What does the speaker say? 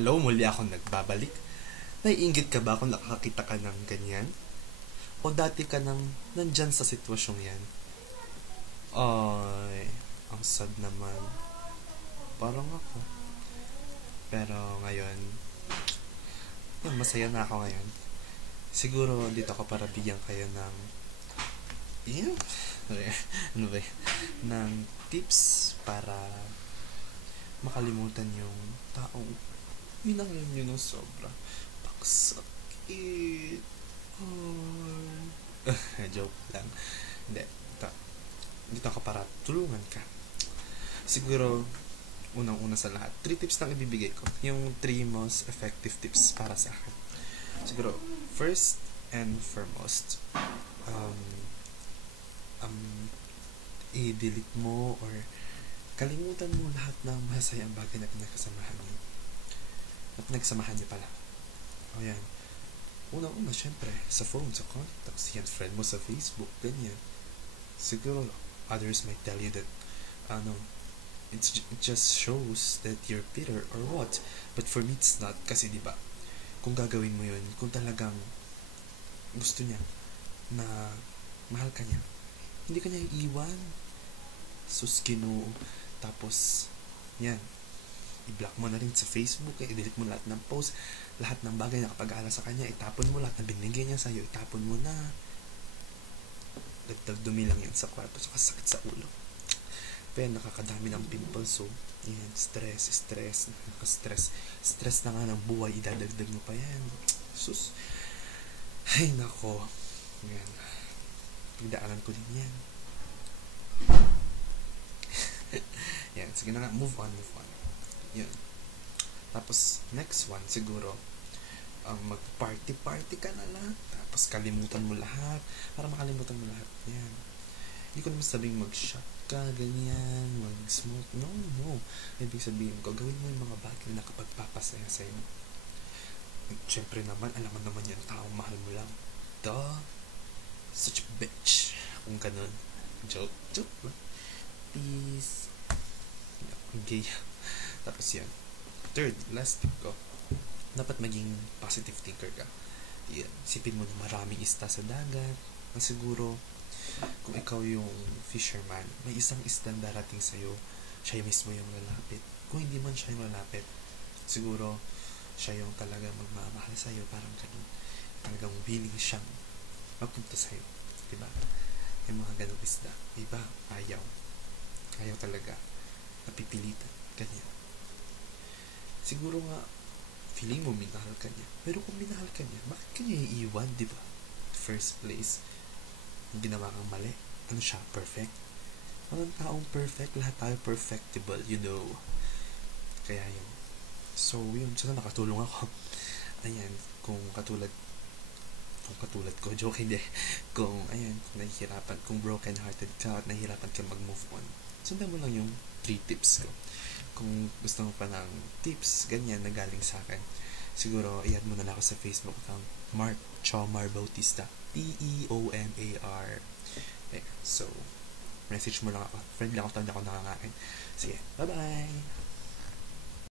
Hello, muli akong nagbabalik. Naiinggit ka ba kung nakakita ka ng ganyan? O dati ka nang nandyan sa sitwasyong yan? Ay, ang sad naman. Parang ako. Pero ngayon, yan, masaya na ako ngayon. Siguro dito ako para bigyan kayo ng yeah, ano ba yun? Ng tips para makalimutan yung taong minangin nyo ng sobra. Paksakit. Joke lang. Hindi. Dito ako para tulungan ka. Siguro, unang-una sa lahat, 3 tips lang ibibigay ko. Yung 3 most effective tips para sa akin. Siguro, first and foremost, um, i-delete mo or kalimutan mo lahat ng masayang bagay na pinagsamahan niyo. At nagsamahan niyo pala. O yan. Unang-una, syempre, sa phone, sa contacts, yan, friend mo sa Facebook, ganyan. Siguro, others might tell you that, it just shows that you're bitter or what. But for me, it's not. Kasi, di ba, kung gagawin mo yun, kung talagang gusto niya na mahal ka niya, hindi ka niya iiwan. Suskino. Tapos, yan, i-block mo na rin sa Facebook, i-delete mo lahat ng post, lahat ng bagay na kapag-aala sa kanya, itapon mo lahat na binigay niya sa'yo, itapon mo na. Dagdag dumi lang yan sa kwarto, saka sakit sa ulo. Pero nakakadami ng pimples, so, yan, stress, stress na nga ng buhay, idadagdag mo pa yan. Sus, ay nako, yan, pagdaanan ko din yan. Yan, sige na nga, move on. Yun. Tapos, next one, siguro, mag-party ka na lang. Tapos, kalimutan mo lahat. Para makalimutan mo lahat. Yan. Hindi ko naman sabing mag-shot ka, ganyan, mag-smoke. No. Ibig sabihin ko, gawin mo yung mga bagay na kapagpapasaya sa'yo. Siyempre naman, alam mo naman yung taong mahal mo lang. Duh. Such a bitch. Kung ganun. Joke. Peace. Okay. Tapos yan. Third, last tip ko. Dapat maging positive thinker ka. Yan. Isipin mo na maraming isda sa dagat. Na siguro, kung ikaw yung fisherman, may isang isda darating sa'yo. Siya mismo yung lalapit. Kung hindi man siya yung lalapit, siguro, siya yung talaga magmamahal sa'yo. Parang ganun. Talagang willing siyang magpunta sa'yo. Diba? Yung mga ganung isda. Iba, ayaw talaga. Napipilitan. Ganyan. Siguro nga, feeling mo minahal ka niya. Pero kung minahal ka niya, bakit ka niya iiwan, di ba? First place, yung ginawa kang mali. Ano siya? Perfect? Walang taong perfect. Lahat tayo perfectible, you know. Kaya yun. So, yun. Sana nakatulong ako. Ayan. Kung katulad ko, joke hindi. Kung nahihirapan, kung broken hearted ka at nahihirapan ka mag-move on, sundan mo lang yung 3 tips ko. Kung gusto mo pa ng tips, ganyan, na galing sa akin, siguro, i-add mo na lang ako sa Facebook account, Mark Chomar Bautista. Teomar. There. So, message mo lang ako. Friendly ako, tanda ako nakakain. Sige, bye-bye!